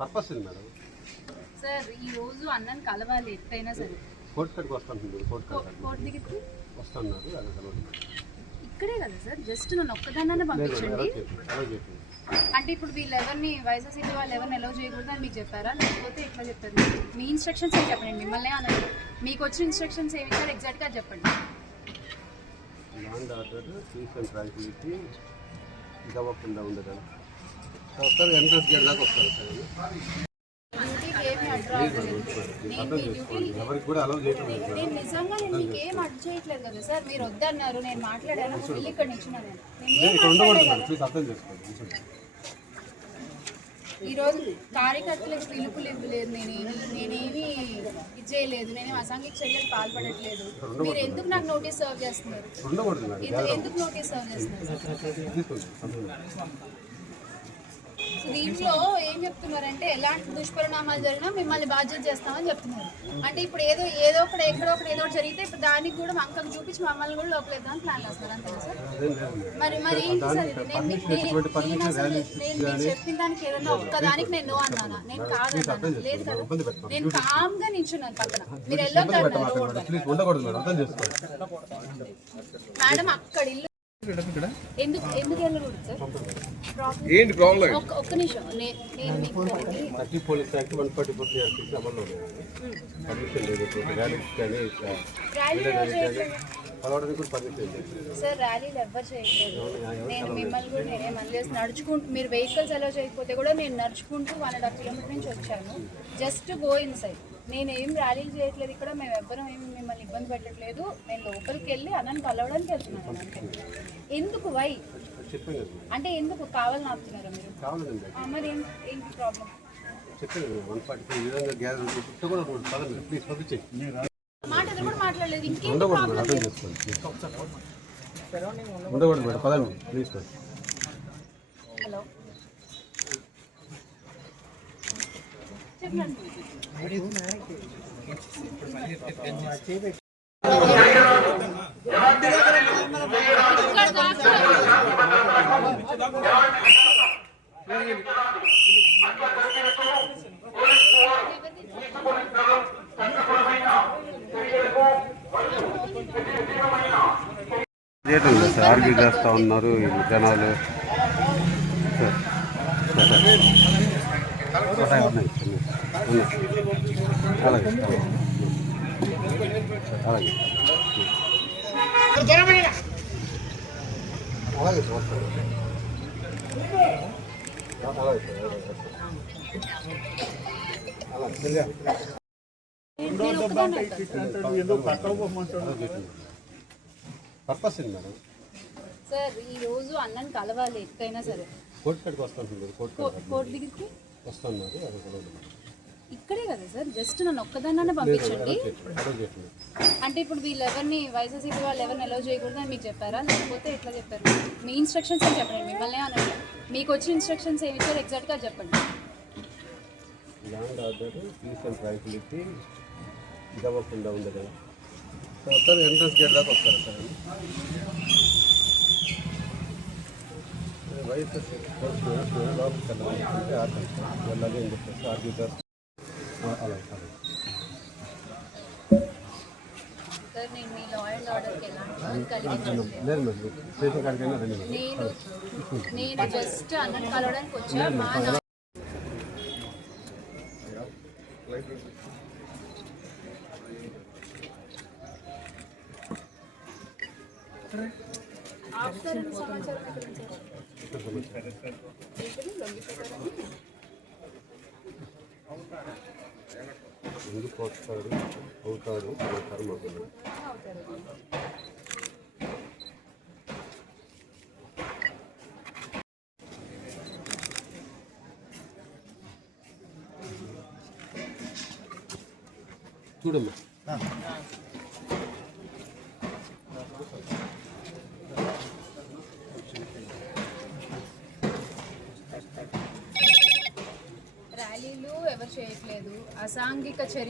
Purpose ఏంది madam? Sir ఈ రోజు అన్నని కలవాలి ఎట్టయినా సరే. కోర్టు కడికి వస్తాను. కోర్టు దగ్గరికి వస్తున్నారు. ఇక్కడే కదా సార్, జస్ట్ నన్ను ఒక్కదాన్నే పంపించండి. అంటే ఇప్పుడు వీళ్ళెవరిని వైఎస్ఆర్సీపీ వాళ్ళు ఎవరిని అలౌ చేయకూడదు అని మీకు చెప్పారా, లేకపోతే ఎట్లా చెప్పారు? మీ ఇన్స్ట్రక్షన్స్ ఏం చెప్పండి, మిమ్మల్ని అన్నారు. మీకు వచ్చిన ఇన్స్ట్రక్షన్స్ ఏమి ఇచ్చారు ఎగ్జాక్ట్గా చెప్పండి. Law and order peace and tranquillity ఇవ్వకుండా ఉండదు సార్. ఎంట్రన్స్ గేట్ దాకా వస్తారు సార్. ఎవరికి కూడా అలౌ చేయట్లేదు. నేను నిజంగా మీకు ఏం అడ్డు చేయట్లేదు కదా సార్. మీరు వద్దన్నారు, నేను మాట్లాడాను, వెళ్ళి ఇక్కడ నిచ్చిన ఈరోజు కార్యకర్తలకు పిలుపులు ఇవ్వలేదు. నేనేమి ఇది చేయలేదు. నేనేం అసాంఘిక చర్యలు పాల్పడట్లేదు. మీరు ఎందుకు నాకు నోటీస్ సర్వ్ చేస్తున్నారు? ఎందుకు నోటీస్ సర్వ్ చేస్తున్నారు? దీంట్లో ఏం చెప్తున్నారంటే ఎలాంటి దుష్పరిణామాలు జరిగినా మిమ్మల్ని బాధ్యత చేస్తామని చెప్తున్నారు. ఎక్కడో ఒకటి ఏదో ఒకటి జరిగితే ఇప్పుడు దానికి కూడా అంకం చూపించి మమ్మల్ని కూడా లోపలేద్దామని ప్లాన్ చేస్తారు. అంతే సార్. మరి ఏంటి సార్ ఇది? నేను చెప్పిన దానికి ఏదన్నా ఒక్కదానికి నేను నో అన్నానా? నేను కాదన్నా. లేదు కదా, నేను కామ్ గా నిల్చున్నాను పక్కన. మీరు వెళ్ళొద్దన్నారు మేడం. అక్కడ ఇల్లు ఎందుకు వెళ్ళకూడదు సార్? ఏంటి ప్రాబ్లం? ఒక్క నిమిషం. సార్ ర్యాలీలు ఎవ్వరు చేయట్లేదు. నేను మిమ్మల్ని కూడా నేనేమనలేదు. నడుచుకుంటూ మీరు వెహికల్స్ అలౌ చేయకపోతే కూడా నేను నడుచుకుంటూ 1.5 కిలోమీటర్ నుంచి వచ్చాను. Just go in side. నేను ఏం ర్యాలీలు చేయట్లేదు ఇక్కడ. మేము ఎవ్వరం ఏమి మిమ్మల్ని ఇబ్బంది పెట్టట్లేదు. నేను లోపలికి వెళ్ళి అన్నని కలవడానికి వెళ్తున్నాను. అంటే ఎందుకు వై అంటే ఎందుకు కావాలని ఆపుతున్నారా మీరు? మరి ఏంటి ప్రాబ్లం? మాట అది కూడా మాట్లాడలేదు. ఇంకేంటి ప్రాబ్లం? హలో చెప్పండి. ఆర్గ్యూ చేస్తూ ఉన్నారు జనాలు. అలాగే అలాగే పర్పస్ ఏంది మేడం? సార్ ఈ రోజు అన్నని కలవాలి ఎక్కడైనా సరే. కోర్టు కడికి వస్తాను. కోర్టు దగ్గరికి వస్తున్నారు. ఇక్కడే కదా సార్, జస్ట్ నన్ను ఒక్కదాన్నే పంపించండి. అంటే ఇప్పుడు వీళ్ళెవరిని వైఎస్ఆర్సీపీ వాళ్ళు ఎవరిని అలౌ చేయకూడదు అని మీకు చెప్పారా, లేకపోతే ఎట్లా చెప్పారు? మీ ఇన్స్ట్రక్షన్స్ ఏం చెప్పండి, మిమ్మల్ని అనండి. మీకు వచ్చిన ఇన్స్ట్రక్షన్స్ ఏమి ఇచ్చారు ఎగ్జాక్ట్గా చెప్పండి. Law and order peace and tranquillity ఇవ్వకుండా ఉండదు సార్. ఎంట్రన్స్ గేట్ దాకా వస్తారు సార్. వైఎస్ఆర్సీపీ లోపలికి వెళ్ళాలంటే వెళ్ళాలి అని చెప్పేసి ఆర్గ్యూ చేస్తారు. అలాగే సార్ నేను మీ లా అండ్ ఆర్డర్కి ఎలాంటి నేను జస్ట్ అన్నని కలవడానికి వచ్చా. మా ఎందుకు వస్తాడు అవుతాడు కర్మ చూడమ్మా. ర్యాలీలు ఎవరు చేయట్లేదు. అసాంఘిక చర్య